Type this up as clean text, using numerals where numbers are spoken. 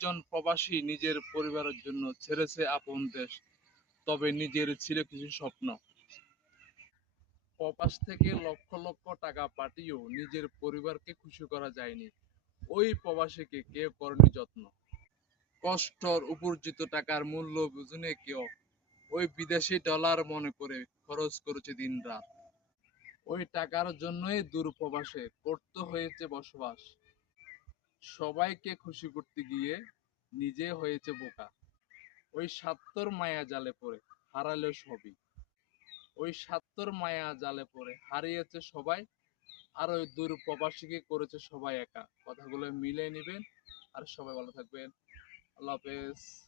একজন প্রবাসী নিজের পরিবারের জন্য ছেড়েছে আপন দেশ, তবে নিজের ছিল কিছু স্বপ্ন। প্রবাস থেকে লক্ষ লক্ষ টাকা পাঠিয়েও নিজের পরিবারকে খুশি করা যায়নি। ওই প্রবাসীকে কেউ করেনি যত্ন। কষ্টর উপার্জিত টাকার মূল্য বুঝেনি কেউ। ওই বিদেশি ডলার মনে করে খরচ করেছে দিনরাত। ওই টাকার জন্যই দূর প্রবাসে করতে হয়েছে বসবাস। সবাইকে খুশি করতে গিয়ে নিজে হয়েছে বোকা। ওই স্বার্থর মায়া জালে পড়ে হারালো সবই। ওই স্বার্থর মায়া জালে পড়ে হারিয়েছে সবাই। আর ওই দূর প্রবাসীকে করেছে সবাই একা। কথাগুলো মিলে নিবেন। আর সবাই ভালো থাকবেন। আল্লাহ হাফেজ।